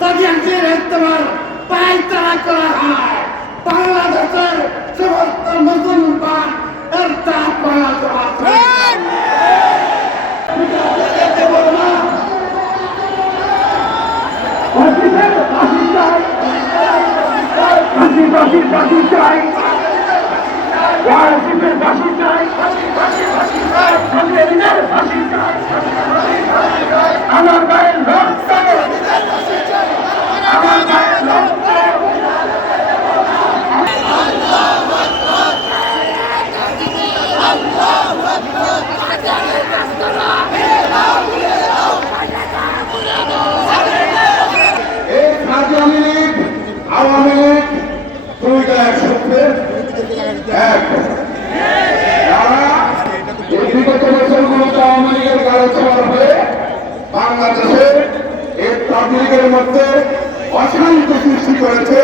তাদের ইস্তেমার পায়তারা করা হয়। বাংলাদেশের সমস্ত মুসলমান এর তাপ পাওয়া আমার গায়ের রক্ত আমার গায়ের রক্ত আওয়ামী লীগ দুইটা একসঙ্গে এক। বিগত বছরগুলোতে আওয়ামী লীগের গাড়ি হয়ে বাংলাদেশে এই তাবলীগের মধ্যে অশান্তি সৃষ্টি করেছে।